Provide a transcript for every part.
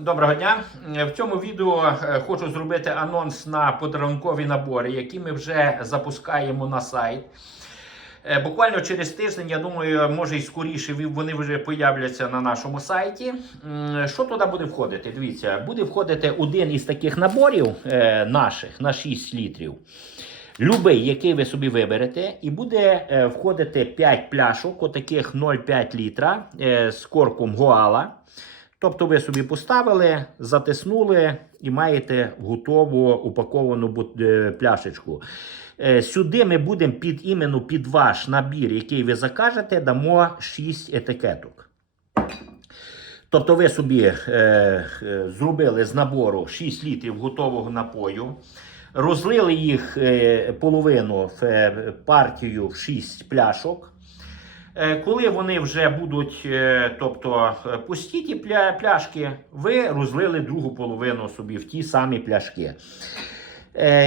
Доброго дня. В цьому відео е, хочу зробити анонс на подарункові набори, які ми вже запускаємо на сайт. Е, Буквально через тиждень, я думаю, може і скоріше вони вже появляться на нашому сайті. Що туди буде входити? Дивіться, буде входити один із таких наборів е, наших на 6 літрів. Любий, який ви собі виберете, і буде е, входити 5 пляшок, отаких 0,5 літра е, з корком Гоала. Тобто ви собі поставили, затиснули і маєте готову упаковану е, пляшечку. Е, Сюди ми будемо під іменно під ваш набір, який ви закажете, дамо 6 етикеток. Тобто ви собі е, е, зробили з набору 6 літрів готового напою, розлили їх половину в партію в 6 пляшок. Е, Коли вони вже будуть, е, тобто е, пусті ті пляшки, ви розлили другу половину собі в ті самі пляшки.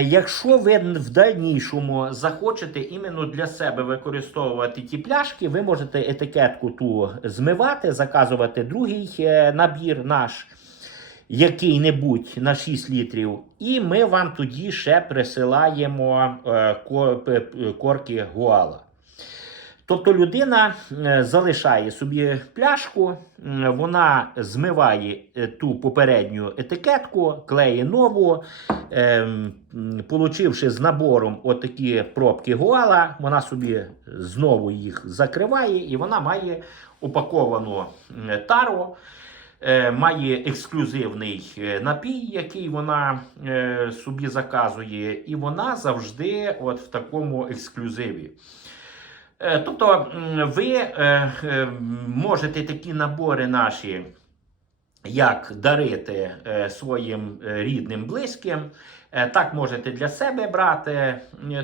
Якщо ви в дальнішому захочете іменно для себе використовувати ті пляшки, ви можете етикетку ту змивати, заказувати другий набір наш, який-небудь на 6 літрів, і ми вам тоді ще присилаємо корки гуала. Тобто людина залишає собі пляшку, вона змиває е, ту попередню етикетку, клеє нову. Ем, Получивши з набором отакі пробки гуала, вона собі знову їх закриває і вона має упаковану тару. е, Має ексклюзивний е, напій, який вона собі заказує, і вона завжди от в такому ексклюзиві. Е, Тобто ви е, е, можете такі набори наші, як дарити е, своїм е, рідним, близьким, е, так можете для себе брати.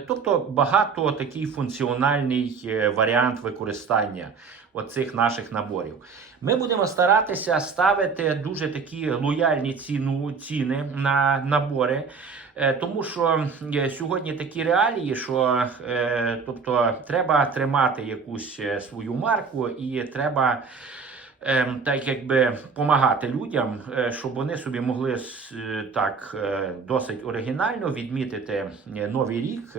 Тобто багато такий функціональний варіант використання оцих наших наборів. Ми будемо старатися ставити дуже такі лояльні ціну, ціни на набори. Тому що сьогодні такі реалії, що тобто, треба тримати якусь свою марку і треба так якби допомагати людям, е, щоб вони собі могли е, так е, досить оригінально відмітити Новий рік,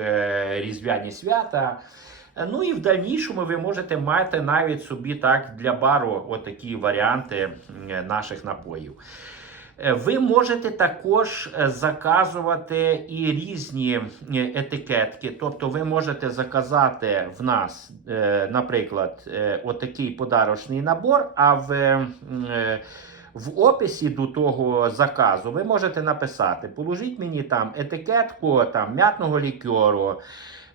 Різдвяні свята. Ну і в дальнішому ви можете мати навіть собі так для бару отакі варіанти наших напоїв. Е, Ви можете також е, заказувати і різні е, етикетки. Тобто ви можете заказати в нас, наприклад, отакий подарочний набор, а в, в описі до того заказу ви можете написати: положіть мені там етикетку там, м'ятного лікеру.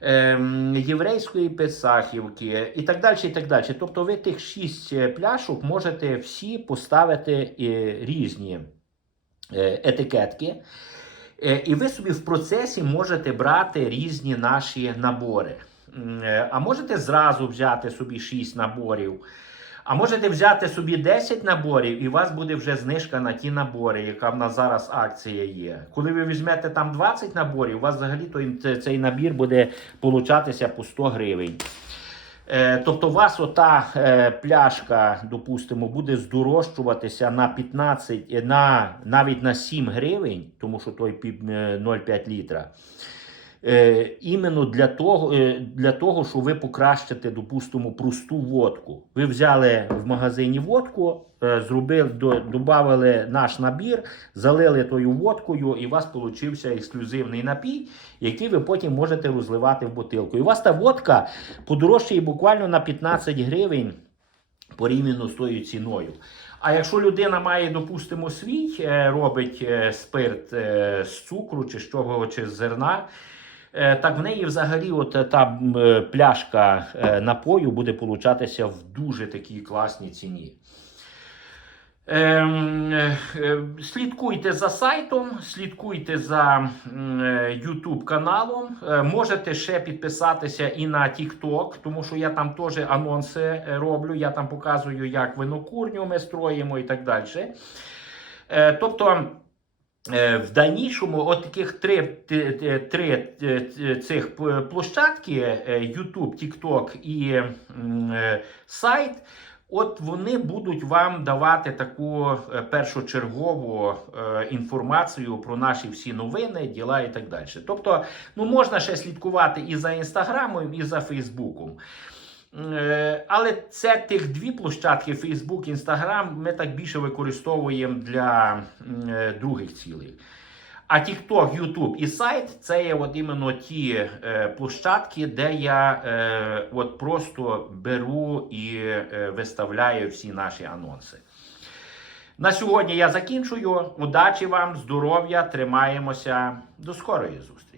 ем, Єврейської писахівки і так далі. і так далі. Тобто ви тих шість пляшок можете всі поставити різні етикетки. Е, І ви собі в процесі можете брати різні наші набори. Е, А можете зразу взяти собі 6 наборів. А можете взяти собі 10 наборів, і у вас буде вже знижка на ті набори, яка в нас зараз акція є. Коли ви візьмете там 20 наборів, у вас взагалі той, цей набір буде получатися по 100 гривень. Е, Тобто, у вас ота е, пляшка, допустимо, буде здорожчуватися на 15, е, на, навіть на 7 гривень, тому що той е, 0,5 літра. Е, іменно для того, е, для того, що ви покращите, допустимо, просту водку. Ви взяли в магазині водку, е, зробили, до, додали наш набір, залили тою водкою, і у вас получився ексклюзивний напій, який ви потім можете розливати в бутилку. І у вас та водка подорожчає буквально на 15 гривень порівняно з тою ціною. А якщо людина має, допустимо, свій, е, робить е, спирт е, з цукру чи з чого, чи з зерна, так в неї взагалі от е, та е, пляшка е, напою буде получатися в дуже такій класній ціні. Ем, е, е, Слідкуйте за сайтом, слідкуйте за е, YouTube каналом. Е, Можете ще підписатися і на TikTok, тому що я там теж анонси е, роблю. Я там показую, як винокурню ми строїмо і так далі. Е, Тобто. Е, В дальнішому от таких три, т- три е, цих площадки: е, YouTube, TikTok і е, сайт. От вони будуть вам давати таку е, першочергову е, інформацію про наші всі новини, діла і так далі. Тобто, ну можна ще слідкувати і за інстаграмом, і за Фейсбуком. Е, Але це тих дві площадки Facebook, Instagram, ми так більше використовуємо для е, других цілей. А TikTok, YouTube і сайт це є от іменно ті е, площадки, де я от просто беру і виставляю всі наші анонси. На сьогодні я закінчую. Удачі вам, здоров'я, тримаємося. До скорої зустрічі!